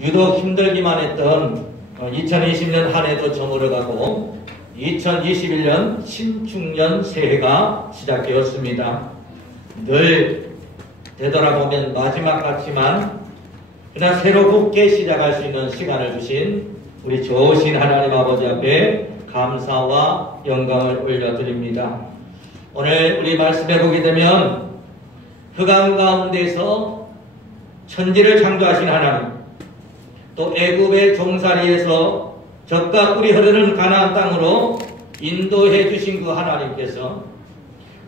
유독 힘들기만 했던 2020년 한 해도 저물어가고 2021년 신축년 새해가 시작되었습니다. 늘 되돌아보면 마지막 같지만 그러나 새롭게 시작할 수 있는 시간을 주신 우리 좋으신 하나님 아버지 앞에 감사와 영광을 올려드립니다. 오늘 우리 말씀해 보게 되면 흑암 가운데서 천지를 창조하신 하나님, 또 애굽의 종살이에서 젖과 꿀이 흐르는 가나안 땅으로 인도해 주신 그 하나님께서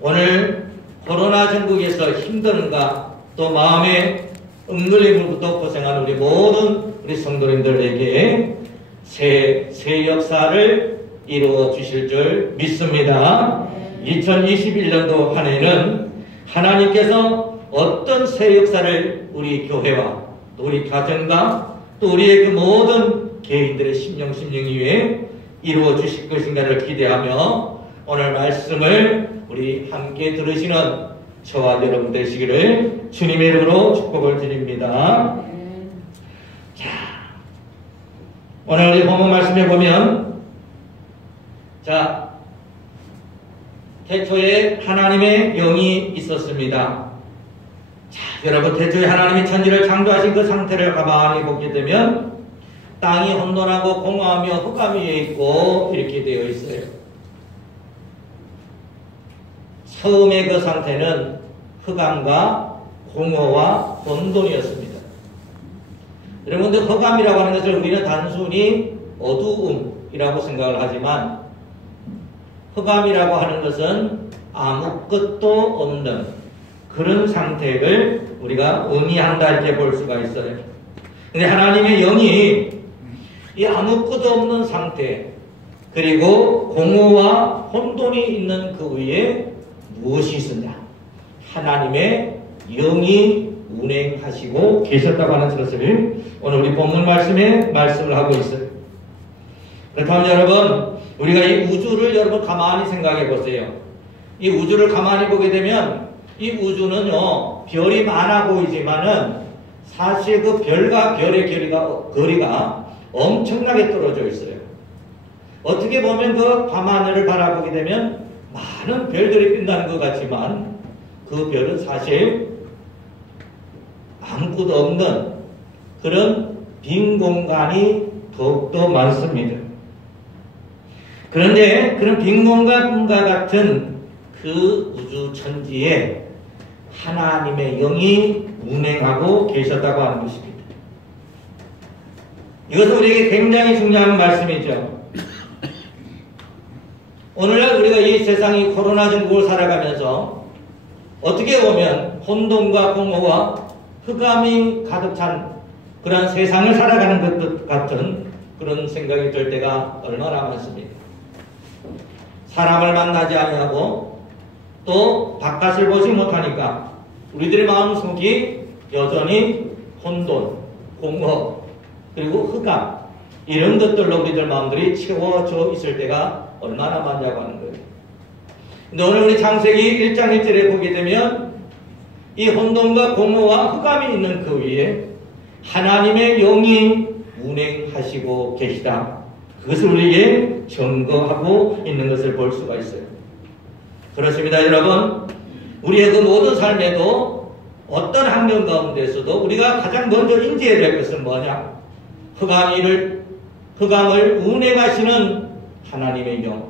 오늘 코로나 전국에서 힘든가 또 마음에 억눌림으로부터 고생하는 우리 모든 우리 성도님들에게 새 역사를 이루어 주실 줄 믿습니다. 2021년도 한 해는 하나님께서 어떤 새 역사를 우리 교회와 또 우리 가정과 또 우리의 그 모든 개인들의 심령 위에 이루어 주실 것인가를 기대하며 오늘 말씀을 우리 함께 들으시는 저와 여러분 되시기를 주님의 이름으로 축복을 드립니다. 자, 오늘 우리 본문 말씀에 보면 태초에 하나님의 영이 있었습니다. 자, 여러분 태초에 하나님이 천지를 창조하신 그 상태를 가만히 보게 되면 땅이 혼돈하고 공허하며 흑암이 있고 이렇게 되어 있어요. 처음의 그 상태는 흑암과 공허와 혼돈이었습니다. 여러분들 흑암이라고 하는 것을 우리는 단순히 어두움이라고 생각을 하지만 흑암이라고 하는 것은 아무것도 없는 그런 상태를 우리가 의미한다 이렇게 볼 수가 있어요. 근데 하나님의 영이 이 아무것도 없는 상태 그리고 공허와 혼돈이 있는 그 위에 무엇이 있었냐? 하나님의 영이 운행하시고 계셨다고 하는 것을 오늘 우리 본문 말씀에 말씀을 하고 있어요. 그렇다면 여러분, 우리가 이 우주를 여러분 가만히 생각해 보세요. 이 우주를 가만히 보게 되면 이 우주는요, 별이 많아 보이지만은 사실 그 별과 별의 거리가 엄청나게 떨어져 있어요. 어떻게 보면 그 밤하늘을 바라보게 되면 많은 별들이 빛나는 것 같지만 그 별은 사실 아무것도 없는 그런 빈 공간이 더욱더 많습니다. 그런데 그런 빈 공간과 같은 그 우주 천지에 하나님의 영이 운행하고 계셨다고 하는 것입니다. 이것은 우리에게 굉장히 중요한 말씀이죠. 오늘날 우리가 이 세상이 코로나 전국을 살아가면서 어떻게 보면 혼돈과 공허와 흑암이 가득 찬 그런 세상을 살아가는 것 같은 그런 생각이 들 때가 얼마나 많습니다. 사람을 만나지 아니하고 또 바깥을 보지 못하니까 우리들의 마음속이 여전히 혼돈, 공허, 그리고 흑암 이런 것들로 우리들 마음들이 채워져 있을 때가 얼마나 많냐고 하는 거예요. 근데 오늘 우리 창세기 1장 1절에 보게 되면 이 혼돈과 공허와 흑암이 있는 그 위에 하나님의 영이 운행하시고 계시다. 그것을 우리에게 증거하고 있는 것을 볼 수가 있어요. 그렇습니다, 여러분. 우리의 그 모든 삶에도 어떤 환경 가운데서도 우리가 가장 먼저 인지해야 될 것은 뭐냐? 흑암을 운행하시는 하나님의 영.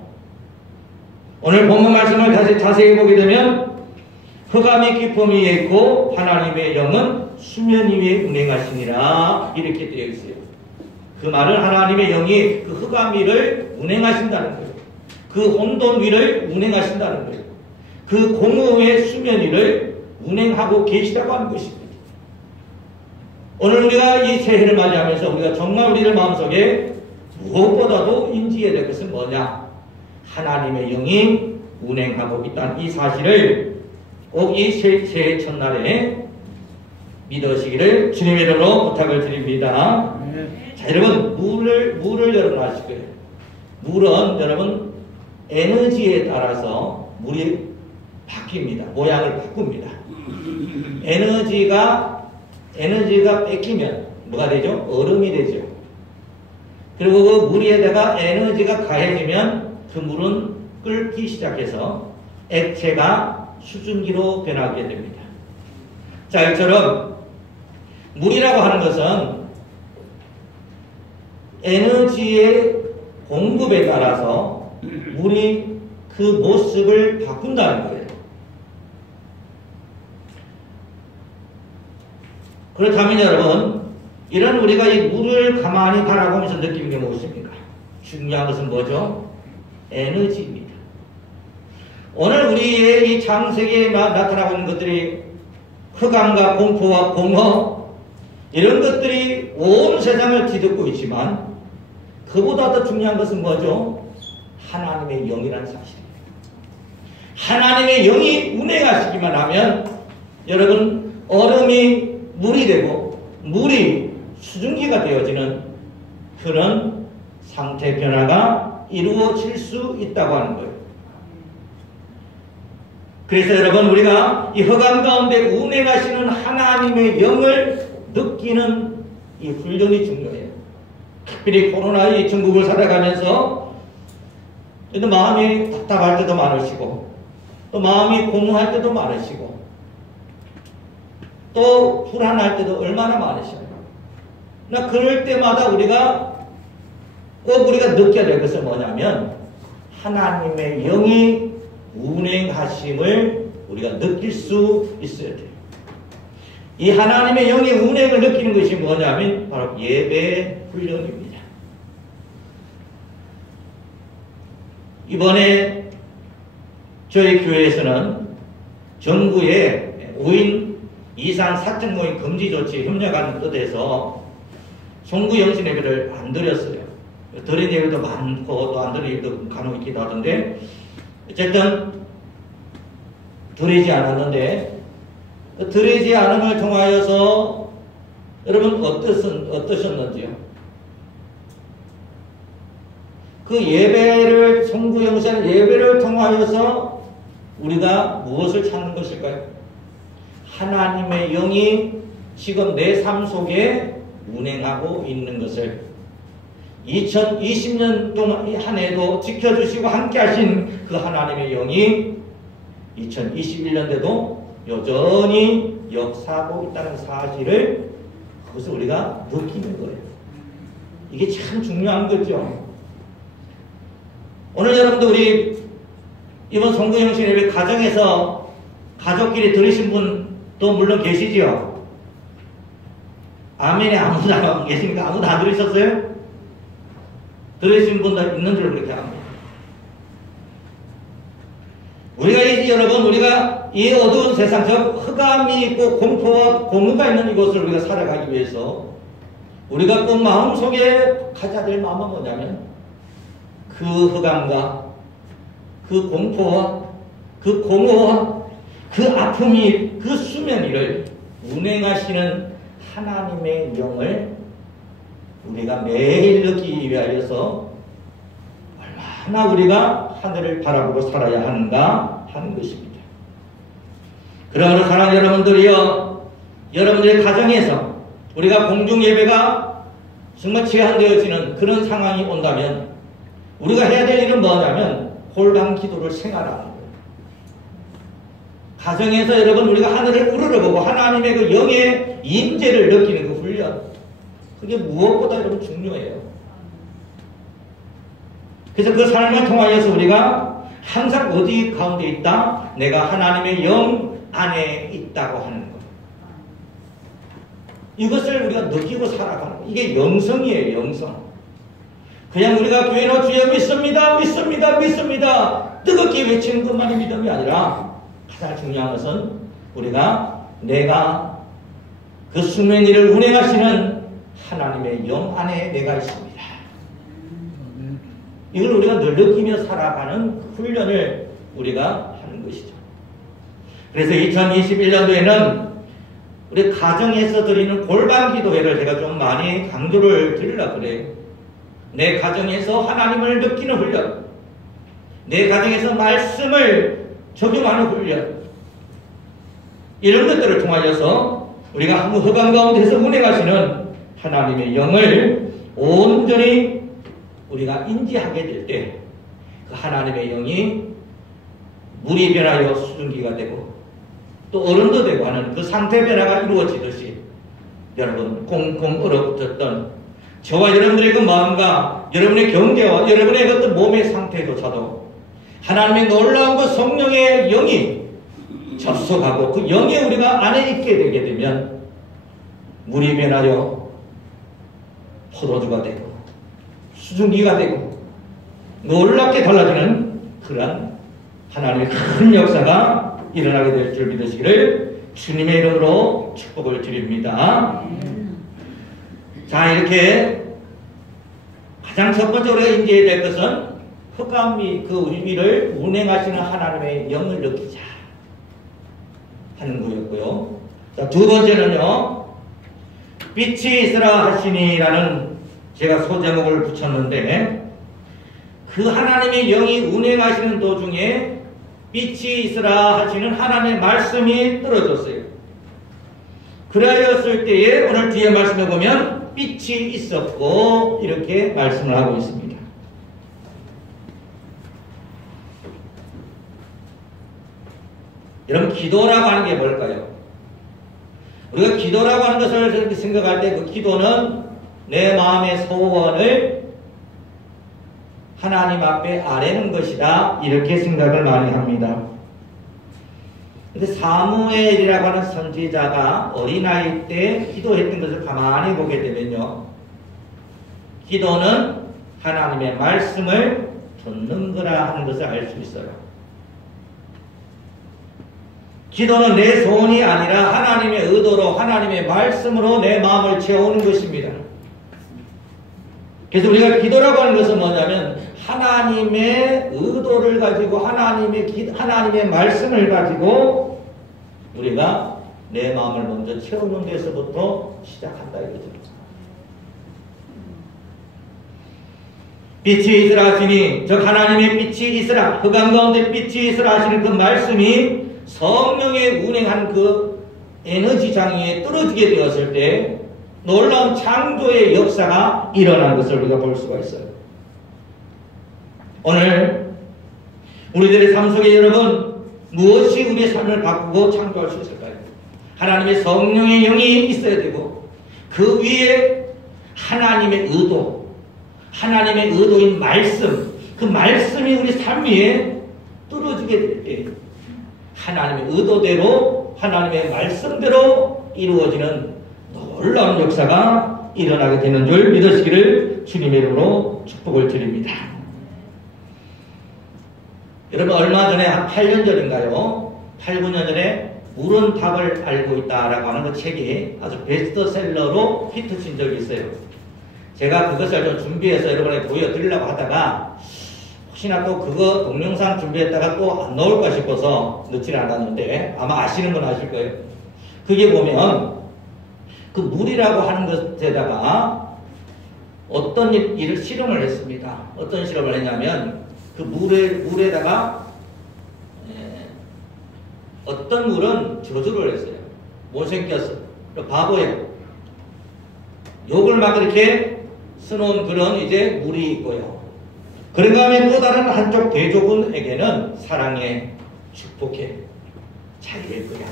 오늘 본문 말씀을 다시 자세히 보게 되면 흑암이 깊음 위에 있고 하나님의 영은 수면 위에 운행하시니라 이렇게 되어 있어요. 그 말은 하나님의 영이 그 흑암 위를 운행하신다는 거예요. 그 혼돈 위를 운행하신다는 거예요. 그 공허의 수면 위를 운행하고 계시다고 하는 것입니다. 오늘 우리가 이 새해를 맞이하면서 우리가 정말 우리들 마음속에 무엇보다도 인지해야 될 것은 뭐냐? 하나님의 영이 운행하고 있다는 이 사실을 꼭 이 새해 첫날에 믿으시기를 주님의 이름으로 부탁을 드립니다. 자, 여러분, 물을 여러분 아실 거예요. 물은 여러분 에너지에 따라서 물이 바뀝니다. 모양을 바꿉니다. 에너지가 뺏기면 뭐가 되죠? 얼음이 되죠. 그리고 그 물 위에다가 에너지가 가해지면 그 물은 끓기 시작해서 액체가 수증기로 변하게 됩니다. 자, 이처럼 물이라고 하는 것은 에너지의 공급에 따라서 물이 그 모습을 바꾼다는 거예요. 그렇다면 여러분, 이런 우리가 이 물을 가만히 바라보면서 느끼는 게 무엇입니까? 중요한 것은 뭐죠? 에너지입니다. 오늘 우리의 이 창세기에 나타나고 있는 것들이 흑암과 공포와 공허, 이런 것들이 온 세상을 뒤덮고 있지만 그보다 더 중요한 것은 뭐죠? 하나님의 영이라는 사실입니다. 하나님의 영이 운행하시기만 하면 여러분, 얼음이 물이 되고 물이 수증기가 되어지는 그런 상태 변화가 이루어질 수 있다고 하는 거예요. 그래서 여러분, 우리가 이 흑암 가운데 운행하시는 하나님의 영을 느끼는 이 훈련이 중요해요. 특별히 코로나 이 중국을 살아가면서 마음이 답답할 때도 많으시고 또 마음이 공허할 때도 많으시고 또 불안할 때도 얼마나 많으셔요. 그럴 때마다 우리가 꼭 우리가 느껴야 될 것은 뭐냐면 하나님의 영이 운행하심을 우리가 느낄 수 있어야 돼요. 이 하나님의 영의 운행을 느끼는 것이 뭐냐면 바로 예배 훈련입니다. 이번에 저희 교회에서는 정부의 5인 이상 사적 모임 금지 조치 협력하는 뜻에서 송구 영신 예배를 안 드렸어요. 드린 예배도 많고 또 안 드린 예배도 간혹 있기도 하던데 어쨌든 드리지 않았는데 드리지 않음을 통하여서 여러분 어떠셨는지요? 그 예배를 송구 영신 예배를 통하여서 우리가 무엇을 찾는 것일까요? 하나님의 영이 지금 내 삶 속에 운행하고 있는 것을 2020년 동안 한 해도 지켜주시고 함께 하신 그 하나님의 영이 2021년대도 여전히 역사하고 있다는 사실을 그것을 우리가 느끼는 거예요. 이게 참 중요한 거죠. 오늘 여러분도 우리 이번 송구 영신 예배 가정에서 가족끼리 들으신 분도 물론 계시지요. 아멘에 아무도 안 계십니까? 아무도 안 들으셨어요? 들으신 분도 있는 줄 그렇게 합니다. 우리가 이제 여러분, 우리가 이 어두운 세상, 저 흑암이 있고 공포와 공허가 있는 이곳을 우리가 살아가기 위해서 우리가 꼭 마음속에 가져야 될 마음은 뭐냐면 그 흑암과 그 공포와 그 공허와 그 아픔이 그 수면 위를 운행하시는 하나님의 영을 우리가 매일 느끼기 위하여서 얼마나 우리가 하늘을 바라보고 살아야 하는가 하는 것입니다. 그러므로 사랑하는 여러분들이요, 여러분들의 가정에서 우리가 공중 예배가 정말 제한되어지는 그런 상황이 온다면 우리가 해야 될 일은 뭐냐면 골방 기도를 생활하는 거예요. 가정에서 여러분 우리가 하늘을 우러러보고 하나님의 그 영의 임재를 느끼는 그 훈련, 그게 무엇보다 여러분 중요해요. 그래서 그 삶을 통하여서 우리가 항상 어디 가운데 있다? 내가 하나님의 영 안에 있다고 하는 것. 이것을 우리가 느끼고 살아가는 것. 이게 영성이에요, 영성. 그냥 우리가 교회로 주여 믿습니다, 믿습니다, 믿습니다. 뜨겁게 외치는 것만이 믿음이 아니라 가장 중요한 것은 우리가 내가 그 수면 위를 운행하시는 하나님의 영 안에 내가 있습니다. 이걸 우리가 늘 느끼며 살아가는 훈련을 우리가 하는 것이죠. 그래서 2021년도에는 우리 가정에서 드리는 골방 기도회를 제가 좀 많이 강조를 드리려고 그래요. 내 가정에서 하나님을 느끼는 훈련, 내 가정에서 말씀을 적용하는 훈련, 이런 것들을 통하여서 우리가 흑암 가운데서 운행하시는 하나님의 영을 온전히 우리가 인지하게 될 때 그 하나님의 영이 물이 변하여 수증기가 되고 또 얼음도 되고 하는 그 상태 변화가 이루어지듯이 여러분 꽁꽁 얼어붙었던 저와 여러분들의 그 마음과 여러분의 경계와 여러분의 어떤 몸의 상태조차도 하나님의 놀라운 그 성령의 영이 접속하고 그 영에 우리가 안에 있게 되게 되면 물이 변하여 포도주가 되고 수증기가 되고 놀랍게 달라지는 그러한 하나님의 큰 역사가 일어나게 될 줄 믿으시기를 주님의 이름으로 축복을 드립니다. 자, 이렇게 가장 첫 번째로 인지해야 될 것은 흑암이 그 위를 운행하시는 하나님의 영을 느끼자 하는 거였고요. 자, 두 번째는요, 빛이 있으라 하시니라는 제가 소제목을 붙였는데 그 하나님의 영이 운행하시는 도중에 빛이 있으라 하시는 하나님의 말씀이 떨어졌어요. 그러하였을 때에 오늘 뒤에 말씀해 보면 빛이 있었고 이렇게 말씀을 하고 있습니다. 여러분, 기도라고 하는 게 뭘까요? 우리가 기도라고 하는 것을 생각할 때 그 기도는 내 마음의 소원을 하나님 앞에 아뢰는 것이다, 이렇게 생각을 많이 합니다. 근데 사무엘이라고 하는 선지자가 어린아이 때 기도했던 것을 가만히 보게 되면요, 기도는 하나님의 말씀을 듣는 거라 하는 것을 알 수 있어요. 기도는 내 소원이 아니라 하나님의 의도로 하나님의 말씀으로 내 마음을 채우는 것입니다. 그래서 우리가 기도라고 하는 것은 뭐냐면 하나님의 의도를 가지고 하나님의 말씀을 가지고 우리가 내 마음을 먼저 채우는 데서부터 시작한다 이거죠. 빛이 있으라 하시니 즉 하나님의 빛이 있으라, 흑암 가운데 빛이 있으라 하시는 그 말씀이 성령의 운행한 그 에너지 장애에 떨어지게 되었을 때 놀라운 창조의 역사가 일어난 것을 우리가 볼 수가 있어요. 오늘 우리들의 삶 속에 여러분 무엇이 우리의 삶을 바꾸고 창조할 수 있을까요? 하나님의 성령의 영이 있어야 되고 그 위에 하나님의 의도, 하나님의 의도인 말씀, 그 말씀이 우리 삶 위에 떨어지게 될 때 하나님의 의도대로 하나님의 말씀대로 이루어지는 놀라운 역사가 일어나게 되는 줄 믿으시기를 주님의 이름으로 축복을 드립니다. 여러분, 얼마 전에 한 8년 전인가요? 8, 9년 전에 물은 답을 알고 있다라고 하는 그 책이 아주 베스트셀러로 히트친 적이 있어요. 제가 그것을 좀 준비해서 여러분에게 보여드리려고 하다가 혹시나 또 그거 동영상 준비했다가 또 안 나올까 싶어서 넣지는 않았는데 아마 아시는 분 아실 거예요. 그게 보면 그 물이라고 하는 것에다가 어떤 일을 실험을 했습니다. 어떤 실험을 했냐면 그 물에다가 어떤 물은 저주를 했어요. 못생겼어. 바보예요. 욕을 막 이렇게 써놓은 그런 이제 물이 있고요. 그런가 하면 또 다른 한쪽 대조군에게는 사랑해, 축복해, 잘 될 거야.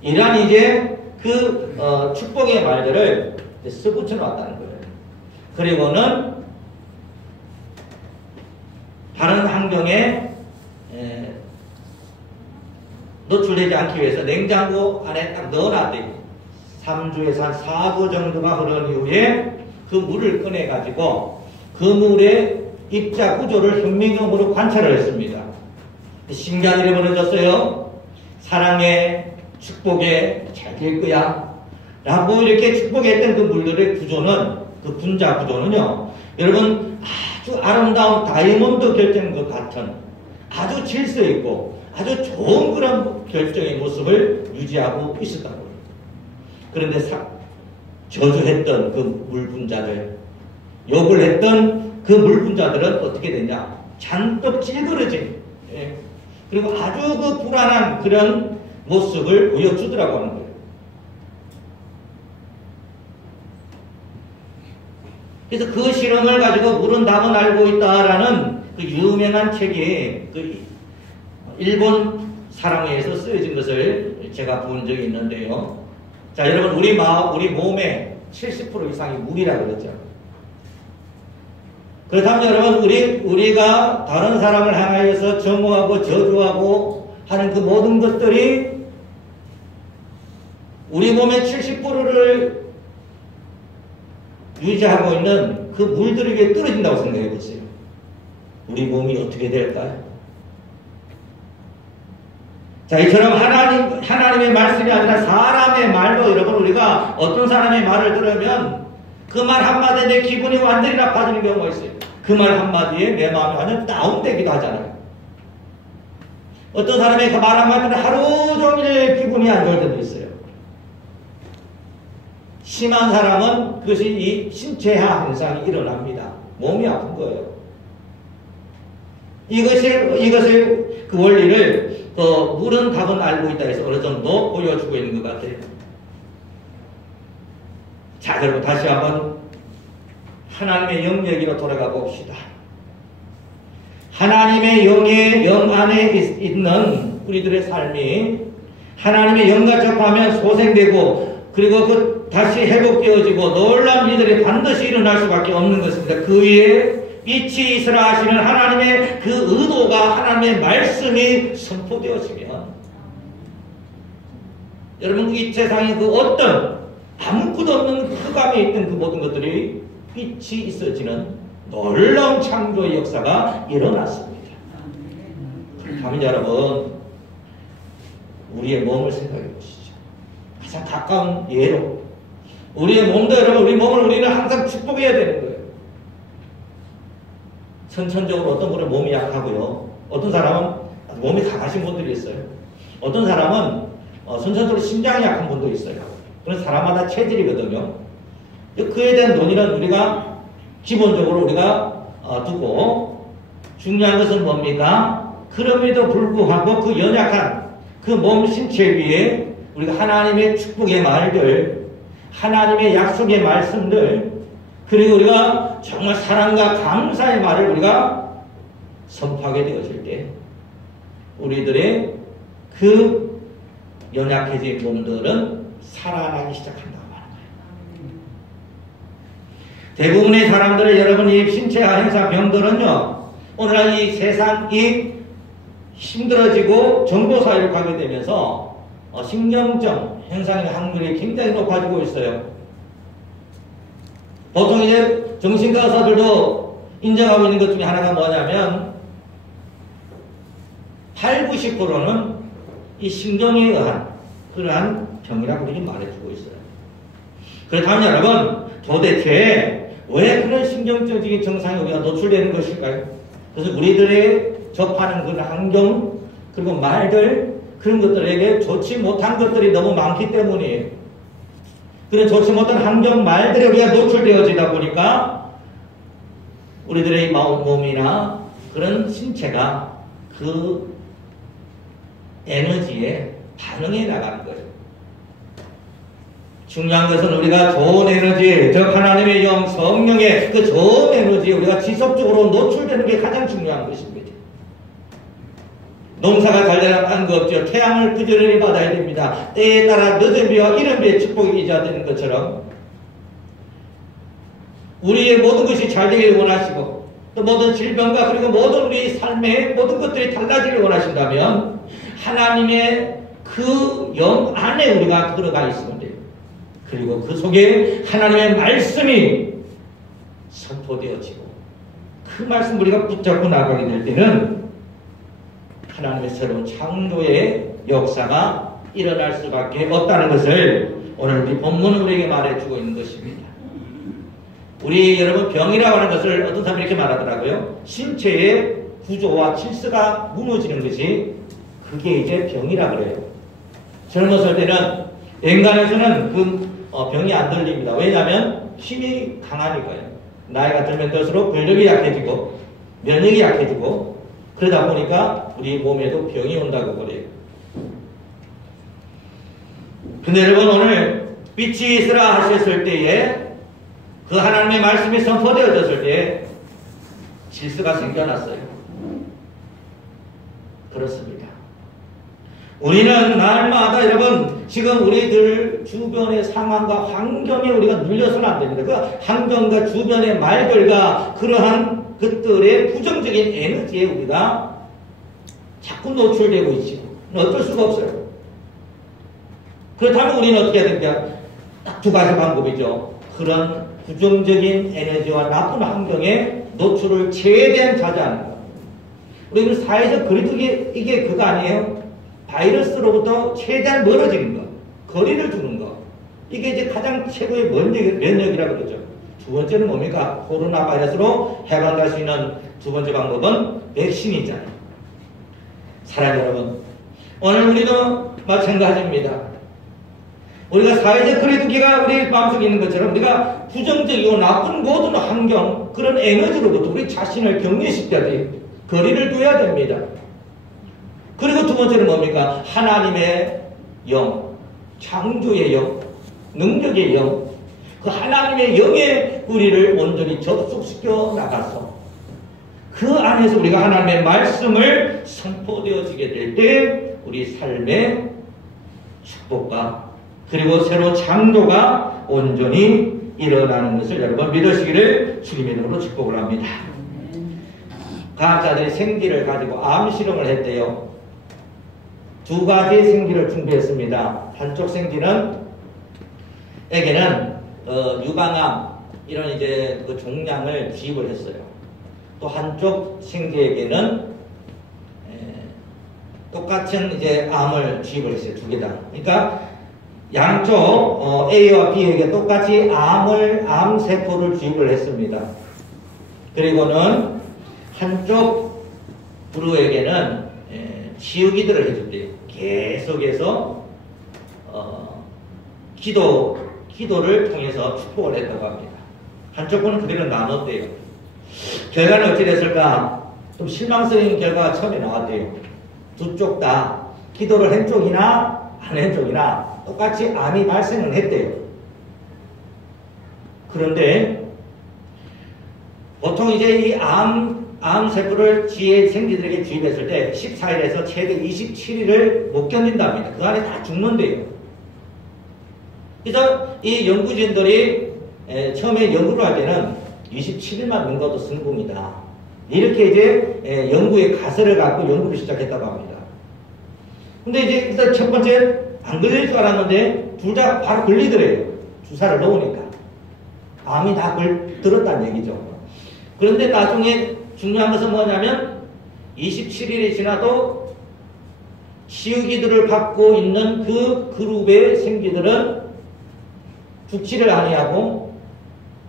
이러한 이제 그 축복의 말들을 써붙여 놨다는 거예요. 그리고는 다른 환경에 노출되지 않기 위해서 냉장고 안에 딱 넣어놨대요. 3주에서 한 4주 정도가 흐른 이후에 그 물을 꺼내가지고 그 물의 입자 구조를 현미경으로 관찰을 했습니다. 신기한 일이 벌어졌어요. 사랑해, 축복해, 잘 될 거야 라고 이렇게 축복했던 그 물들의 구조는, 그 분자 구조는요, 여러분 아주 아름다운 다이아몬드 결정 것 같은 아주 질서 있고 아주 좋은 그런 결정의 모습을 유지하고 있었다고요. 그런데 저주했던 그 물 분자들, 욕을 했던 그 물 분자들은 어떻게 되냐? 잔뜩 찌그러진, 그리고 아주 그 불안한 그런 모습을 보여주더라고 하는 거예요. 그래서 그 실험을 가지고 물은 답은 알고 있다라는 그 유명한 책이 그 일본 사람에 의해서 쓰여진 것을 제가 본 적이 있는데요. 자, 여러분, 우리 몸의 70% 이상이 물이라고 그랬죠. 그렇다면 여러분, 우리가 다른 사람을 향하여서 정오하고 저주하고 하는 그 모든 것들이 우리 몸의 70%를 유지하고 있는 그 물들이 위에 떨어진다고 생각해 보세요. 우리 몸이 어떻게 될까요? 자, 이처럼 하나님의 말씀이 아니라 사람의 말도 여러분, 우리가 어떤 사람의 말을 들으면 그 말 한마디에 내 기분이 완전히 나빠지는 경우가 있어요. 그 말 한마디에 내 마음이 완전 다운되기도 하잖아요. 어떤 사람의 그 말 한마디에 하루 종일 기분이 안 좋을 때도 있어요. 심한 사람은 그것이 이 신체화 현상이 일어납니다. 몸이 아픈 거예요. 이것을 그 원리를 물은 답은 알고 있다 해서 어느 정도 보여주고 있는 것 같아요. 자, 여러분, 다시 한번 하나님의 영 얘기로 돌아가 봅시다. 하나님의 영 안에 있는 우리들의 삶이 하나님의 영과 접하면 소생되고, 그리고 다시 회복되어지고 놀라운 일들이 반드시 일어날 수밖에 없는 것입니다. 그 위에 빛이 있으라 하시는 하나님의 그 의도가, 하나님의 말씀이 선포되어지면 여러분, 이 세상에 그 어떤 아무것도 없는 흑암에 있던 그 모든 것들이 빛이 있어지는 놀라운 창조의 역사가 일어났습니다. 그렇다면 여러분, 우리의 몸을 생각해 보시죠. 가장 가까운 예로 우리의 몸도 여러분, 우리 몸을 우리는 항상 축복해야 되는 거예요. 선천적으로 어떤 분은 몸이 약하고요. 어떤 사람은 몸이 강하신 분들이 있어요. 어떤 사람은 선천적으로 심장이 약한 분도 있어요. 그런 사람마다 체질이거든요. 그에 대한 논의는 우리가 기본적으로 우리가 두고, 중요한 것은 뭡니까? 그럼에도 불구하고 그 연약한 그 몸 신체 위에 우리가 하나님의 축복의 말들, 하나님의 약속의 말씀들, 그리고 우리가 정말 사랑과 감사의 말을 우리가 선포하게 되어질 때 우리들의 그 연약해진 몸들은 살아나기 시작한다고 하는 거예요. 대부분의 사람들의 여러분, 이 신체화 현상 병들은요, 오늘날 이 세상이 힘들어지고 정보사회로 가게 되면서 신경증 현상의 확률이 굉장히 높아지고 있어요. 보통 이제 정신과 의사들도 인정하고 있는 것 중에 하나가 뭐냐면 80~90%는 이 신경에 의한 그러한 병이라고 그렇게 말해주고 있어요. 그렇다면 여러분, 도대체 왜 그런 신경적인 증상이 우리가 노출되는 것일까요? 그래서 우리들의 접하는 그런 환경, 그리고 말들, 그런 것들에게 좋지 못한 것들이 너무 많기 때문이에요. 그런 좋지 못한 환경, 말들에 우리가 노출되어지다 보니까 우리들의 몸이나 그런 신체가 그 에너지에 반응해 나가는 거예요. 중요한 것은 우리가 좋은 에너지, 즉 하나님의 영, 성령의 그 좋은 에너지에 우리가 지속적으로 노출되는 게 가장 중요한 것입니다. 농사가 잘 되나 딴 거 없죠. 태양을 부지런히 받아야 됩니다. 때에 따라 늦은 비와 이른 비의 축복이 이자되는 것처럼 우리의 모든 것이 잘 되기를 원하시고, 또 모든 질병과 그리고 모든 우리 삶의 모든 것들이 달라지길 원하신다면 하나님의 그 영 안에 우리가 들어가 있으면 돼요. 그리고 그 속에 하나님의 말씀이 선포되어지고 그 말씀 우리가 붙잡고 나가게 될 때는 하나님의 새로운 창조의 역사가 일어날 수밖에 없다는 것을 오늘 우리 본문은 우리에게 말해주고 있는 것입니다. 우리 여러분, 병이라고 하는 것을 어떤 사람이 이렇게 말하더라고요. 신체의 구조와 질서가 무너지는 것이 그게 이제 병이라 그래요. 젊었을 때는 인간에서는 그 병이 안 들립니다. 왜냐하면 힘이 강하니까요. 나이가 들면 들수록 근력이 약해지고 면역이 약해지고 그러다 보니까 우리 몸에도 병이 온다고 그래요. 근데 여러분, 오늘 빛이 있으라 하셨을 때에 그 하나님의 말씀이 선포되어졌을 때 질서가 생겨났어요. 그렇습니다. 우리는 날마다 여러분 지금 우리들 주변의 상황과 환경에 우리가 눌려서는 안 됩니다. 그 환경과 주변의 말들과 그러한 것들의 부정적인 에너지에 우리가 자꾸 노출되고 있지요. 어쩔 수가 없어요. 그렇다면 우리는 어떻게 해야 됩니까? 딱 두 가지 방법이죠. 그런 부정적인 에너지와 나쁜 환경에 노출을 최대한 자제하는 것. 우리는 사회적 거리두기 이게 그거 아니에요? 바이러스로부터 최대한 멀어지는 것, 거리를 두는 것. 이게 이제 가장 최고의 면역이라고 그러죠. 두 번째는 뭡니까? 코로나 바이러스로 해방할 수 있는 두 번째 방법은 백신이잖아요. 사랑하는 여러분, 오늘 우리도 마찬가지입니다. 우리가 사회적 거리두기가 우리 마음속에 있는 것처럼 우리가 부정적이고 나쁜 모든 환경, 그런 에너지로부터 우리 자신을 격리시켜야지 거리를 둬야 됩니다. 그리고 두 번째는 뭡니까? 하나님의 영, 창조의 영, 능력의 영, 그 하나님의 영에 우리를 온전히 접속시켜 나가서 그 안에서 우리가 하나님의 말씀을 선포되어지게 될 때 우리 삶의 축복과 그리고 새로운 창조가 온전히 일어나는 것을 여러분 믿으시기를 주님의 이름으로 축복을 합니다. 과학자들이 생기를 가지고 암 실험을 했대요. 두 가지 생기를 준비했습니다. 한쪽 생기는 에게는 유방암 이런 이제 그 종양을 주입을 했어요. 또 한쪽 생기에게는 똑같은 이제 암을 주입을 했어요. 두 개 다. 그러니까 양쪽 A와 B에게 똑같이 암세포를 주입을 했습니다. 그리고는 한쪽 그룹에게는 치유기도를 해줬대요. 계속해서 기도를 통해서 축복을 했다고 합니다. 한쪽은 그대로 나눴대요. 결과는 어찌 됐을까? 좀 실망스러운 결과가 처음에 나왔대요. 두 쪽 다 기도를 한 쪽이나 안 한 쪽이나 똑같이 암이 발생을 했대요. 그런데 보통 이제 이 암세포를 지혜 생기들에게 주입했을 때 14일에서 최대 27일을 못 견딘답니다. 그 안에 다 죽는데요. 그래서 이 연구진들이 처음에 연구를 할 때는 27일만 연구도 성공이다. 이렇게 이제 연구의 가설을 갖고 연구를 시작했다고 합니다. 근데 이제 일단 첫 번째 안 걸릴 줄 알았는데 둘 다 바로 걸리더래요. 주사를 넣으니까. 암이 다 들었다는 얘기죠. 그런데 나중에 중요한 것은 뭐냐면 27일이 지나도 치유기들을 받고 있는 그 그룹의 생기들은 죽지를 아니하고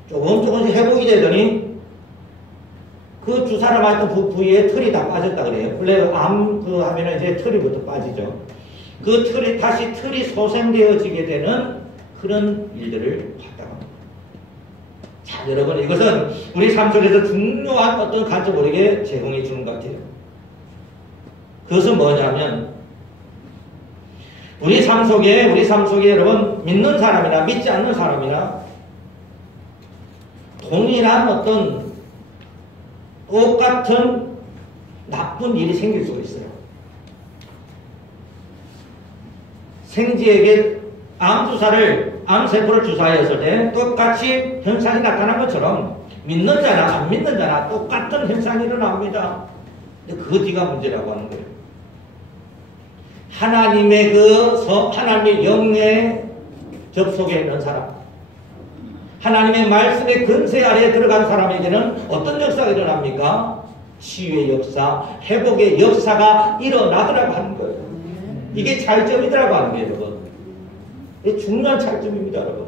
조금씩 회복이 되더니 그 주사를 맞던 부위에 털이 다 빠졌다 그래요. 원래 암 하면은 이제 털이부터 빠지죠. 그 털이 소생되어지게 되는 그런 일들을 봤다고 합니다. 자, 여러분, 이것은 우리 삶 속에서 중요한 어떤 관점 우리에게 제공해 주는 것 같아요. 그것은 뭐냐면, 우리 삶 속에 여러분, 믿는 사람이나 믿지 않는 사람이나 동일한 어떤 똑같은 나쁜 일이 생길 수가 있어요. 생지에게 암세포를 주사했을 때 똑같이 현상이 나타난 것처럼 믿는 자나 안 믿는 자나 똑같은 현상이 일어납니다. 그 뒤가 문제라고 하는 거예요. 하나님의 하나님의 영에 접속해 있는 사람, 하나님의 말씀의 근세 아래에 들어간 사람에게는 어떤 역사가 일어납니까? 치유의 역사, 회복의 역사가 일어나더라고 하는 거예요. 이게 차이점이더라고 하는 거예요, 여러분. 이게 중요한 차이점입니다, 여러분.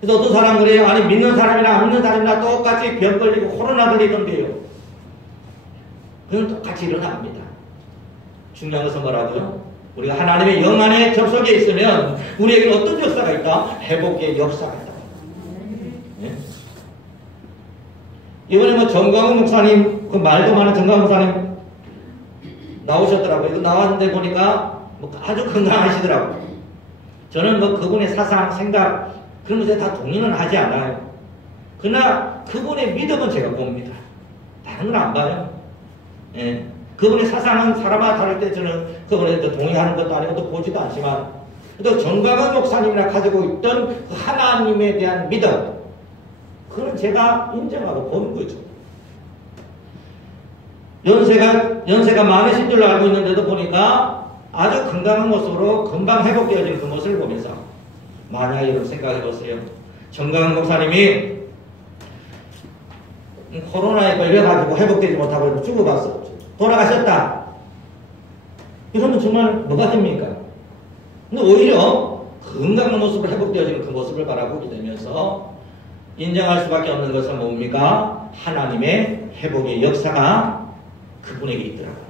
그래서 어떤 사람은 그래요. 아니, 믿는 사람이나 안 믿는 사람이나 똑같이 병 걸리고 코로나 걸리던데요. 그건 똑같이 일어납니다. 중요한 것은 뭐라고요? 우리가 하나님의 영 안에 접속해 있으면 우리에게 어떤 역사가 있다? 회복의 역사가 있다. 네? 이번에 뭐 정광훈 목사님, 그 말도 많은 정광훈 목사님 나오셨더라고요. 이거 나왔는데 보니까 뭐 아주 건강하시더라고요. 저는 뭐 그분의 사상, 생각 그러면서 다 동의는 하지 않아요. 그러나 그분의 믿음은 제가 봅니다. 다른 건 안 봐요. 예. 그분의 사상은 사람마다 다를 때 저는 그분에 동의하는 것도 아니고 또 보지도 않지만, 또 정광훈 목사님이나 가지고 있던 그 하나님에 대한 믿음, 그건 제가 인정하고 보는 거죠. 연세가 많으신 줄로 알고 있는데도 보니까 아주 건강한 모습으로 금방 회복되어지는 그 모습을 보면서, 만약에 여러분 생각해 보세요. 정광훈 목사님이 코로나에 걸려가지고 회복되지 못하고 죽어갔어. 돌아가셨다. 이러면 정말 뭐가 됩니까? 근데 오히려 건강한 모습으로 회복되어지는 그 모습을 바라보게 되면서 인정할 수밖에 없는 것은 뭡니까? 하나님의 회복의 역사가 그분에게 있더라고요.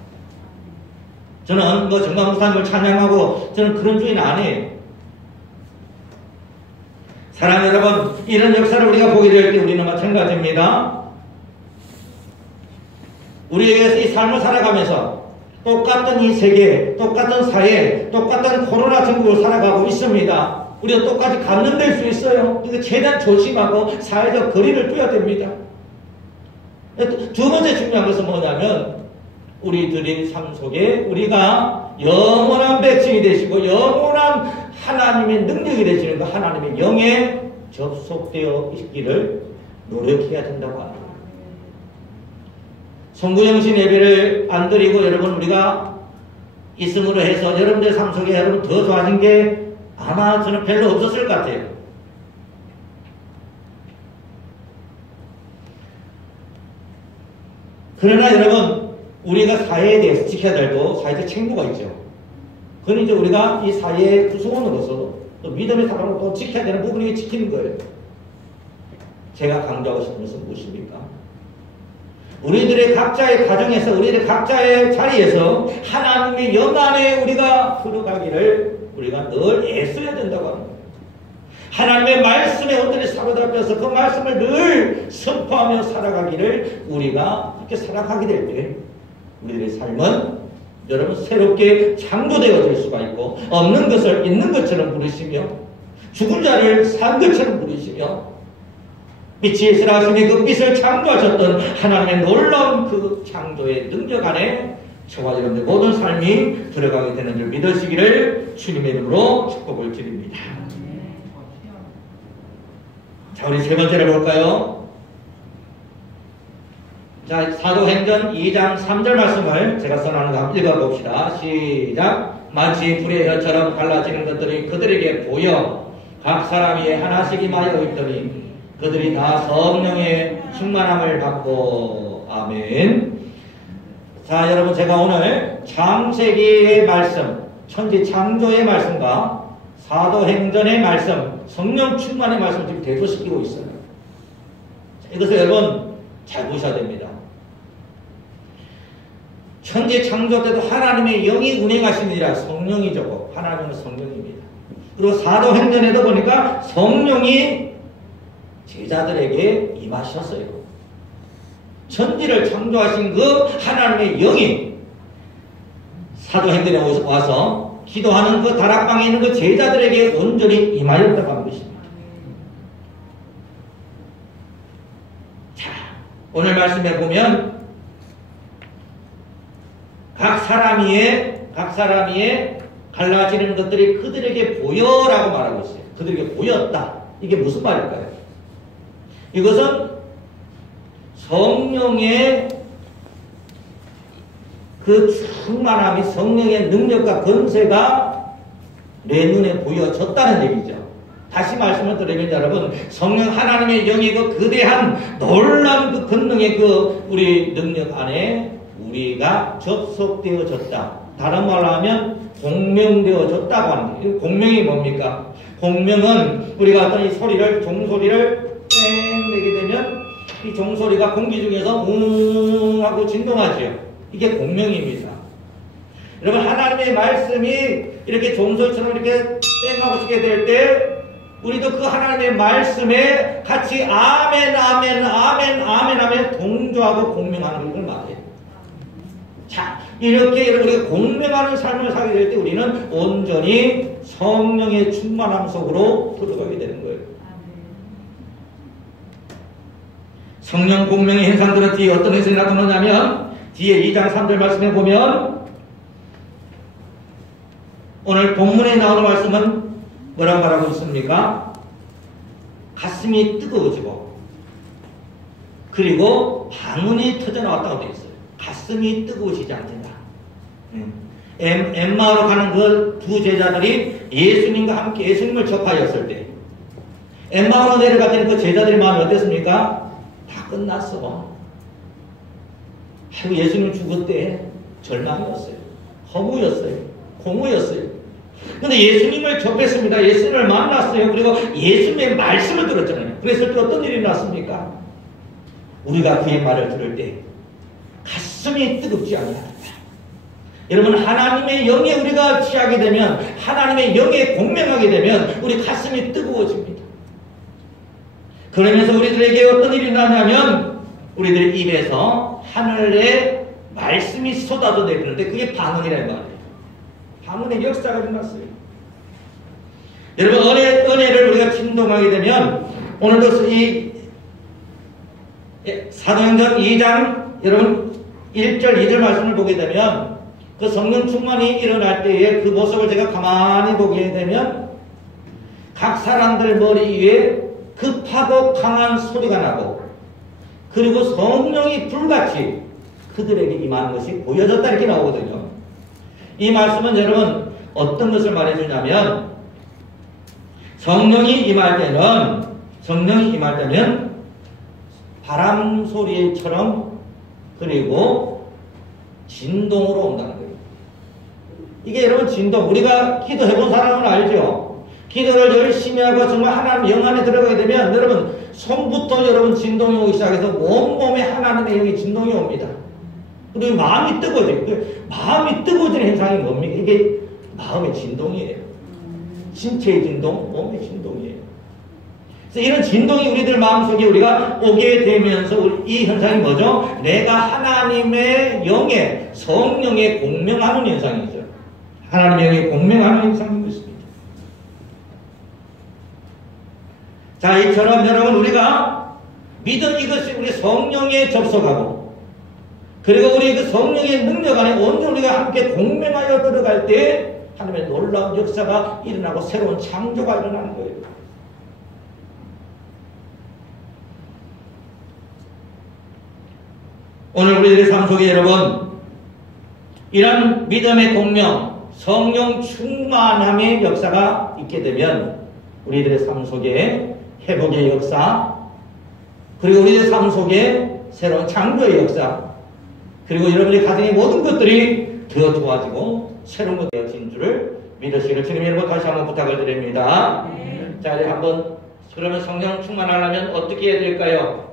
저는 뭐 정광훈 목사님을 찬양하고 저는 그런 주인 아니에요. 사랑하는 여러분, 이런 역사를 우리가 보게 될 때 우리는 마찬가지입니다. 우리에게서 이 삶을 살아가면서 똑같은 이 세계, 똑같은 사회, 똑같은 코로나 전국을 살아가고 있습니다. 우리가 똑같이 감염될 수 있어요. 그래서 최대한 조심하고 사회적 거리를 둬야 됩니다. 두 번째 중요한 것은 뭐냐면, 우리들의 삶 속에 우리가 영원한 백성이 되시고 영원한 하나님의 능력이 되시는 그 하나님의 영에 접속되어 있기를 노력해야 된다고 합니다. 성구영신 예배를 안 드리고 여러분 우리가 있음으로 해서 여러분들 삶 속에 여러분 더 좋아진 게 아마 저는 별로 없었을 것 같아요. 그러나 여러분, 우리가 사회에 대해서 지켜야 될 또 사회적 책무가 있죠. 그건 이제 우리가 이 사회의 구성원으로서 또 믿음의 사람으로 또 지켜야 되는 부분이 지키는 거예요. 제가 강조하고 싶은 것은 무엇입니까? 우리들의 각자의 가정에서, 우리들의 각자의 자리에서 하나님의 영 안에 우리가 들어가기를 우리가 늘 애써야 된다고 합니다. 하나님의 말씀에 온전히 사로잡혀서 그 말씀을 늘 선포하며 살아가기를 우리가 그렇게 살아가게 될 때 우리들의 삶은 여러분 새롭게 창조되어질 수가 있고, 없는 것을 있는 것처럼 부르시며 죽은 자를 산 것처럼 부르시며 빛이 있으라 하시니 그 빛을 창조하셨던 하나님의 놀라운 그 창조의 능력 안에 저와 여러분의 모든 삶이 들어가게 되는 줄 믿으시기를 주님의 이름으로 축복을 드립니다. 자, 우리 세 번째를 볼까요? 자, 사도행전 2장 3절 말씀을 제가 써놓은 거 한번 읽어봅시다. 시작. 마치 불의 혀처럼 갈라지는 것들이 그들에게 보여 각 사람이 하나씩 임하여 있더니 그들이 다 성령의 충만함을 받고. 아멘. 자, 여러분 제가 오늘 창세기의 말씀, 천지 창조의 말씀과 사도행전의 말씀, 성령 충만의 말씀을 지금 대조시키고 있어요. 자, 이것을 여러분 잘 보셔야 됩니다. 천지 창조 때도 하나님의 영이 운행하시느니라. 성령이죠. 하나님은 성령입니다. 그리고 사도행전에도 보니까 성령이 제자들에게 임하셨어요. 천지를 창조하신 그 하나님의 영이 사도행전에 와서 기도하는 그 다락방에 있는 그 제자들에게 온전히 임하였다고 하는 것입니다. 자, 오늘 말씀에 보면 각 사람이의 갈라지는 것들이 그들에게 보여라고 말하고 있어요. 그들에게 보였다. 이게 무슨 말일까요? 이것은 성령의 그 충만함이, 성령의 능력과 권세가 내 눈에 보여졌다는 얘기죠. 다시 말씀을 드리면 여러분, 성령 하나님의 영이 그 거대한 놀라운 그 권능의 그 우리 능력 안에 우리가 접속되어졌다. 다른 말로 하면 공명되어졌다고 하는 거예요. 공명이 뭡니까? 공명은 우리가 어떤 이 소리를, 종소리를 땡 내게 되면 이 종소리가 공기 중에서 웅 하고 진동하죠. 이게 공명입니다. 여러분, 하나님의 말씀이 이렇게 종소리처럼 이렇게 땡 하고 쓰게 될 때 우리도 그 하나님의 말씀에 같이 아멘 아멘 아멘 아멘 아멘 동조하고 공명하는 걸 말해요. 자, 이렇게 우리가 공명하는 삶을 살게 될 때 우리는 온전히 성령의 충만함 속으로 들어가게 되는 거예요. 성령 공명의 현상들은 뒤에 어떤 현상이 나타나냐면 뒤에 2장 3절 말씀에 보면 오늘 본문에 나오는 말씀은 뭐라고 말하고 있습니까? 가슴이 뜨거워지고 그리고 방언이 터져나왔다고 되어 있어요. 가슴이 뜨거워지지 않는다. 엠마오로 가는 그 두 제자들이 예수님과 함께 예수님을 접하였을 때 엠마오로 내려갔더니 그 제자들의 마음이 어땠습니까? 다 끝났어. 아이고 예수님 죽었대. 절망이었어요. 허무였어요. 공허였어요. 근데 예수님을 접했습니다. 예수님을 만났어요. 그리고 예수님의 말씀을 들었잖아요. 그랬을 때 어떤 일이 났습니까? 우리가 그의 말을 들을 때 가슴이 뜨겁지 않냐. 여러분 하나님의 영에 우리가 취하게 되면 하나님의 영에 공명하게 되면 우리 가슴이 뜨거워집니다. 그러면서 우리들에게 어떤 일이 나냐면 우리들 입에서 하늘의 말씀이 쏟아져 내리는데 그게 방언이라는 말이에요. 방언의 역사가 일어났어요. 여러분 은혜를 우리가 진동하게 되면 오늘도 이 사도행전 2장 여러분 1절 2절 말씀을 보게 되면 그 성령 충만이 일어날 때에 그 모습을 제가 가만히 보게 되면 각 사람들 머리 위에 급하고 강한 소리가 나고 그리고 성령이 불같이 그들에게 임하는 것이 보여졌다 이렇게 나오거든요. 이 말씀은 여러분 어떤 것을 말해주냐면 성령이 임할 때는 바람 소리처럼 그리고 진동으로 온다는 거예요. 이게 여러분 진동, 우리가 기도해본 사람은 알죠? 기도를 열심히 하고 정말 하나님 영 안에 들어가게 되면 여러분 손부터 여러분 진동이 오기 시작해서 온몸에 하나님의 영이 진동이 옵니다. 그리고 마음이 뜨거워져요. 마음이 뜨거워지는 현상이 뭡니까? 이게 마음의 진동이에요. 신체의 진동, 몸의 진동이에요. 그래서 이런 진동이 우리들 마음속에 우리가 오게 되면서 이 현상이 뭐죠? 내가 하나님의 영에 성령에 공명하는 현상이죠. 하나님의 영에 공명하는 현상인 것입니다. 자, 이처럼 여러분 우리가 믿음 이것이 우리 성령에 접속하고 그리고 우리 그 성령의 능력 안에 온전히 우리가 함께 공명하여 들어갈 때 하나님의 놀라운 역사가 일어나고 새로운 창조가 일어나는 거예요. 오늘 우리들의 삶 속에 여러분 이런 믿음의 공명, 성령 충만함의 역사가 있게 되면 우리들의 삶 속에 회복의 역사, 그리고 우리의 삶 속에 새로운 창조의 역사, 그리고 여러분의 가정의 모든 것들이 더 좋아지고 새로운 것 되어진 줄을 믿으시기를 주님 여러분 다시 한번 부탁을 드립니다. 자, 이제 한번 그러면 성령 충만하려면 어떻게 해야 될까요?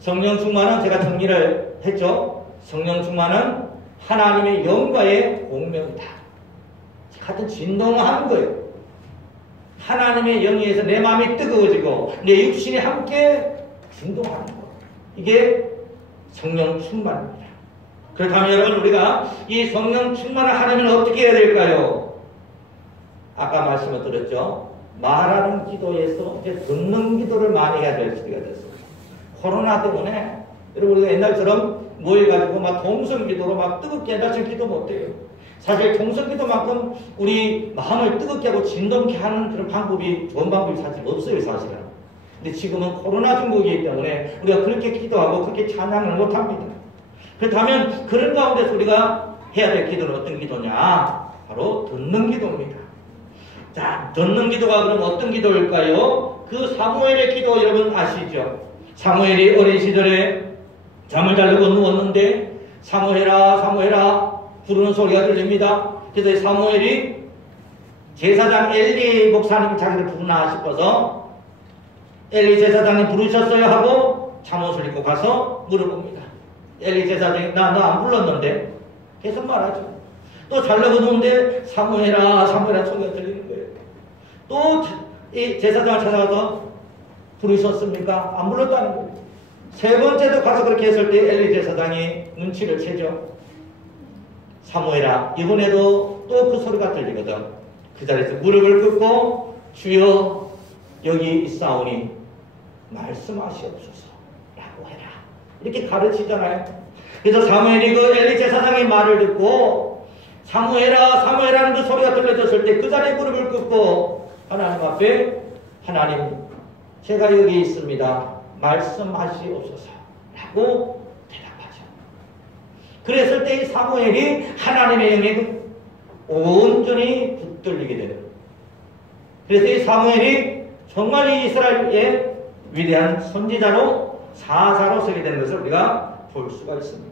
성령 충만은 제가 정리를 했죠. 성령 충만은 하나님의 영과의 공명이다. 같은 진동하는 거예요. 하나님의 영에 의해서 내 마음이 뜨거워지고 내 육신이 함께 진동하는 거. 이게 성령 충만입니다. 그렇다면 여러분 우리가 이 성령 충만을 하려면 어떻게 해야 될까요? 아까 말씀을 드렸죠. 말하는 기도에서 이제 듣는 기도를 많이 해야 될 시기가 됐어요. 코로나 때문에 여러분 우리가 옛날처럼 모여가지고 막 동성기도로 막 뜨겁게 옛날처럼 기도 못해요. 사실 동성기도만큼 우리 마음을 뜨겁게 하고 진동케 하는 그런 방법이 좋은 방법이 사실 없어요 사실은. 근데 지금은 코로나 중국이기 때문에 우리가 그렇게 기도하고 그렇게 찬양을 못합니다. 그렇다면 그런 가운데서 우리가 해야 될 기도는 어떤 기도냐? 바로 듣는 기도입니다. 자, 듣는 기도가 그럼 어떤 기도일까요? 그 사무엘의 기도 여러분 아시죠? 사무엘이 어린 시절에 잠을 자려고 누웠는데 사무엘아 사무엘아 부르는 소리가 들립니다. 그래서 사무엘이 제사장 엘리 목사님이 자기를 부르나 싶어서 엘리 제사장님 부르셨어요 하고 잠옷을 입고 가서 물어봅니다. 엘리 제사장이 나 안 불렀는데 계속 말하죠. 또 자려고 누운데 사무엘아 사무엘아 소리가 들리는 거예요. 또 이 제사장을 찾아가서 부르셨습니까? 안 불렀다는 거예요. 세 번째도 가서 그렇게 했을 때 엘리 제사장이 눈치를 채죠. 사무엘아 이번에도 또 그 소리가 들리거든. 그 자리에서 무릎을 꿇고 주여 여기 있사오니 말씀하시옵소서 라고 하고 해라. 이렇게 가르치잖아요. 그래서 사무엘이 그 엘리 제사장의 말을 듣고 사무엘아 사무엘하는 그 소리가 들려졌을 때 그 자리에 무릎을 꿇고 하나님 앞에 하나님 제가 여기 있습니다. 말씀하시옵소서 라고 대답하죠. 그랬을 때 이 사무엘이 하나님의 영에 온전히 붙들리게 돼요. 그래서 이 사무엘이 정말 이 이스라엘의 위대한 선지자로 사사로 서게 되는 것을 우리가 볼 수가 있습니다.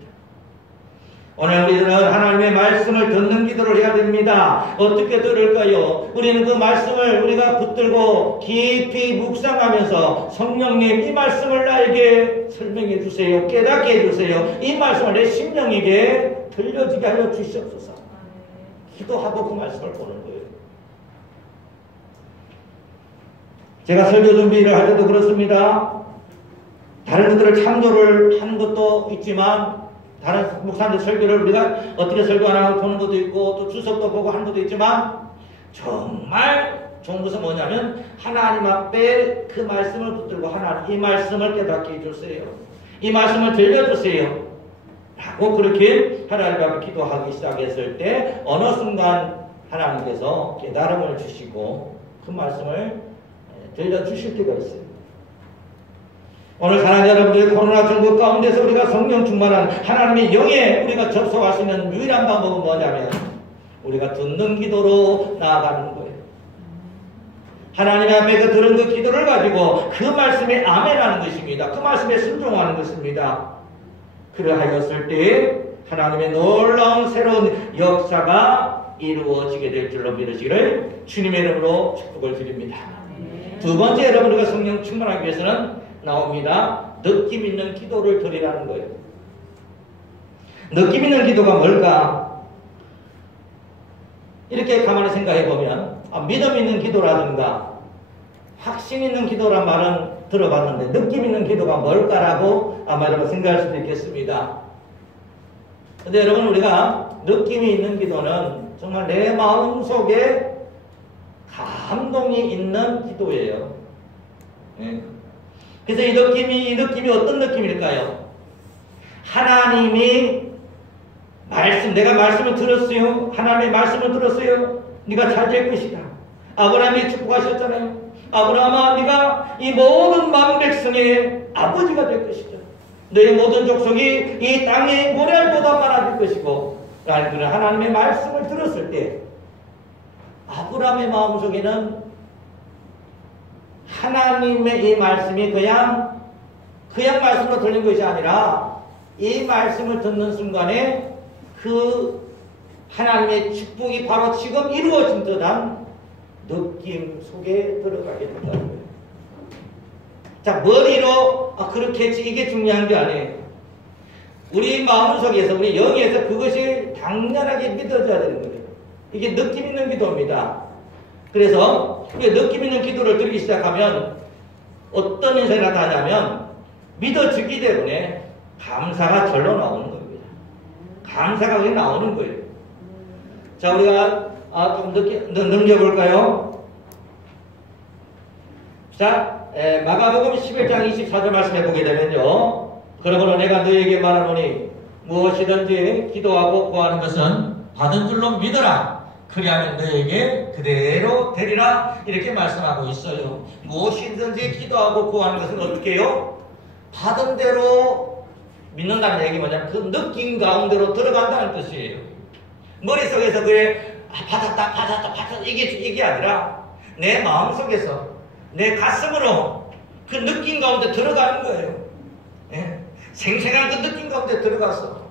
오늘 우리들은 하나님의 말씀을 듣는 기도를 해야 됩니다. 어떻게 들을까요? 우리는 그 말씀을 우리가 붙들고 깊이 묵상하면서 성령님 이 말씀을 나에게 설명해 주세요. 깨닫게 해주세요. 이 말씀을 내 심령에게 들려지게 하여 주시옵소서. 기도하고 그 말씀을 보는 거예요. 제가 설교 준비를 할 때도 그렇습니다. 다른 분들을 참조를 하는 것도 있지만 다른 목사님들 설교를 우리가 어떻게 설교하나 보는 것도 있고 또 주석도 보고 하는 것도 있지만 정말 좋은 것은 뭐냐면 하나님 앞에 그 말씀을 붙들고 하나님 이 말씀을 깨닫게 해주세요. 이 말씀을 들려주세요. 라고 그렇게 하나님 앞에 기도하기 시작했을 때 어느 순간 하나님께서 깨달음을 주시고 그 말씀을 들려주실 때가 있어요. 오늘 사랑하는 여러분들 코로나 중국 가운데서 우리가 성령 충만한 하나님의 영에 우리가 접속할 수 있는 유일한 방법은 뭐냐면 우리가 듣는 기도로 나아가는 거예요. 하나님 앞에 그 들은 그 기도를 가지고 그 말씀에 아멘하는 것입니다. 그 말씀에 순종하는 것입니다. 그러하였을 때 하나님의 놀라운 새로운 역사가 이루어지게 될 줄로 믿으시기를 주님의 이름으로 축복을 드립니다. 두 번째 여러분 우리가 성령 충만하기 위해서는 나옵니다. 느낌 있는 기도를 드리라는 거예요. 느낌 있는 기도가 뭘까? 이렇게 가만히 생각해 보면 믿음 있는 기도라든가 확신 있는 기도란 말은 들어봤는데 느낌 있는 기도가 뭘까라고 아마 여러분 생각할 수도 있겠습니다. 근데 여러분 우리가 느낌이 있는 기도는 정말 내 마음속에 감동이 있는 기도예요. 네. 그래서 이 느낌이 어떤 느낌일까요? 하나님이 내가 말씀을 들었어요. 하나님의 말씀을 들었어요. 네가 잘 될 것이다. 아브라함이 축복하셨잖아요. 아브라함아, 네가 이 모든 만 백성의 아버지가 될 것이다. 너의 모든 족속이 이 땅의 모래알보다 많아질 것이고, 라는 그런 하나님의 말씀을 들었을 때, 아브라함의 마음속에는 하나님의 이 말씀이 그냥 말씀으로 들린 것이 아니라 이 말씀을 듣는 순간에 그 하나님의 축복이 바로 지금 이루어진 듯한 느낌 속에 들어가게 된다는 거예요. 자, 머리로 그렇게 했지 이게 중요한 게 아니에요. 우리 마음속에서 우리 영에서 그것이 당연하게 믿어져야 되는 거예요. 이게 느낌 있는 기도입니다. 그래서 느낌 있는 기도를 드리기 시작하면 어떤 현상이 나타나냐면 믿어지기 때문에 감사가 절로 나오는 겁니다. 감사가 그냥 나오는 거예요. 자, 우리가 좀 넘겨볼까요? 자, 마가복음 11장 24절 말씀해 보게 되면요. 그러므로 내가 너에게 말하노니 무엇이든지 기도하고 구하는 것은 받은 줄로 믿어라. 그리하면 너에게 그대로 되리라. 이렇게 말씀하고 있어요. 무엇이든지 기도하고 구하는 것은 어떻게 해요? 받은 대로 믿는다는 얘기 뭐냐면 그 느낌 가운데로 들어간다는 뜻이에요. 머릿속에서 그래 받았다 이게 아니라 내 마음속에서 내 가슴으로 그 느낌 가운데 들어가는 거예요. 예? 생생한 그 느낌 가운데 들어가서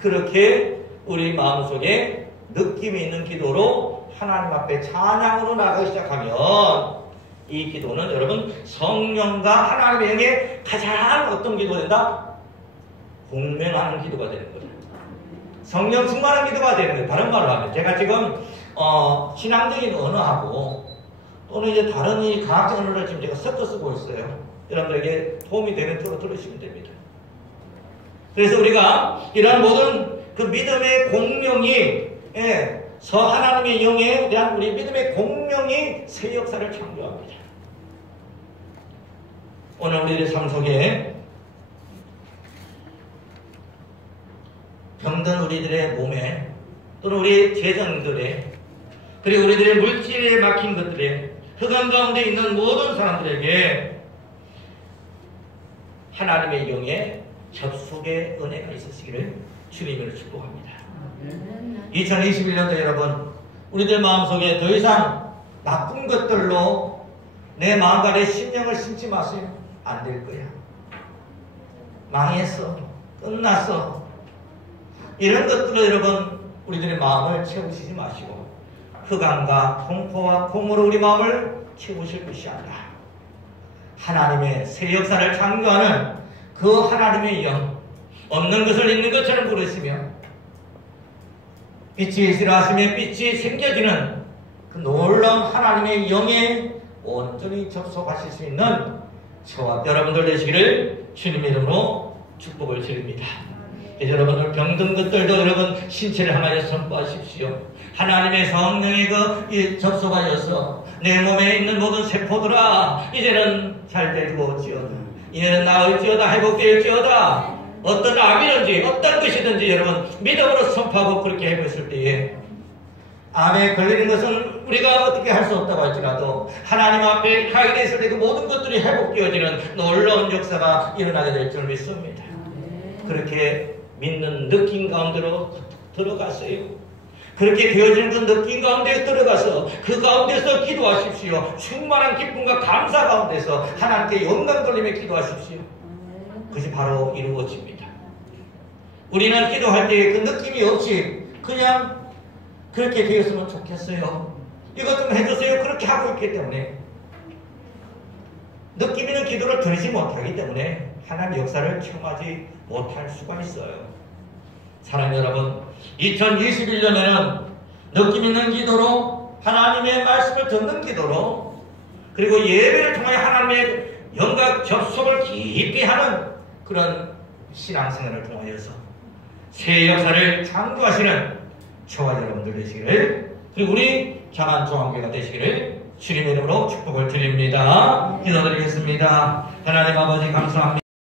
그렇게 우리 마음속에 느낌이 있는 기도로 하나님 앞에 찬양으로 나가기 시작하면 이 기도는 여러분 성령과 하나님의 영에 가장 어떤 기도가 된다? 공명하는 기도가 되는 거예요. 성령 충만한 기도가 되는 거예요. 다른 말로 하면 제가 지금 신앙적인 언어하고 또는 이제 다른 이 과학적 언어를 지금 제가 섞어 쓰고 있어요. 여러분들에게 도움이 되는 쪽으로 들으시면 됩니다. 그래서 우리가 이러한 모든 그 믿음의 공명이 하나님의 영에 대한 우리 믿음의 공명이 새 역사를 창조합니다. 오늘 우리의 삶 속에 우리들의 몸에 또는 우리 재정들에 그리고 우리들의 물질에 막힌 것들에 흑암 가운데 있는 모든 사람들에게 하나님의 영의 접속의 은혜가 있으시기를 주님으로 축복합니다. 2021년도 여러분, 우리들 마음속에 더 이상 나쁜 것들로 내 마음과 내 심령을 심지 마세요. 안 될 거야. 망했어. 끝났어. 이런 것들로 여러분 우리들의 마음을 채우시지 마시고 흑암과 공포와 공허로 우리 마음을 채우실 것이 아니라 하나님의 새 역사를 창조하는 그 하나님의 영, 없는 것을 있는 것처럼 부르시며 빛이 싫어하시며 빛이 생겨지는 그 놀라운 하나님의 영에 온전히 접속하실 수 있는 저와 여러분들 되시기를 주님의 이름으로 축복을 드립니다. 여러분들 병든 것들도 여러분 신체를 향하여 선포하십시오. 하나님의 성령의 그 접속하여서 내 몸에 있는 모든 세포들아 이제는 잘 되고지어다. 이제는 나을지어다. 회복될지어다. 어떤 암이든지 어떤 것이든지 여러분 믿음으로 선포하고 그렇게 해보실 때에 암에 걸리는 것은 우리가 어떻게 할 수 없다고 할지라도 하나님 앞에 가게 됐을 때 그 모든 것들이 회복되어지는 놀라운 역사가 일어나게 될 줄 믿습니다. 그렇게 믿는 느낌 가운데로 들어갔어요. 그렇게 되어지는 그 느낌 가운데 들어가서 그 가운데서 기도하십시오. 충만한 기쁨과 감사 가운데서 하나님께 영광 돌리며 기도하십시오. 그것이 바로 이루어집니다. 우리는 기도할 때 그 느낌이 없이 그냥 그렇게 되었으면 좋겠어요. 이것 좀 해주세요. 그렇게 하고 있기 때문에 느낌 있는 기도를 드리지 못하기 때문에 하나님의 역사를 체험하지 못할 수가 있어요. 사랑하는 여러분, 2021년에는 느낌 있는 기도로 하나님의 말씀을 듣는 기도로 그리고 예배를 통해 하나님의 영광 접속을 깊이 하는 그런 신앙생활을 통하여서 새 역사를 창조하시는 저와 여러분들 되시기를 그리고 우리 장안중앙교회가 되시기를 주님의 이름으로 축복을 드립니다. 기도드리겠습니다. 하나님 아버지 감사합니다.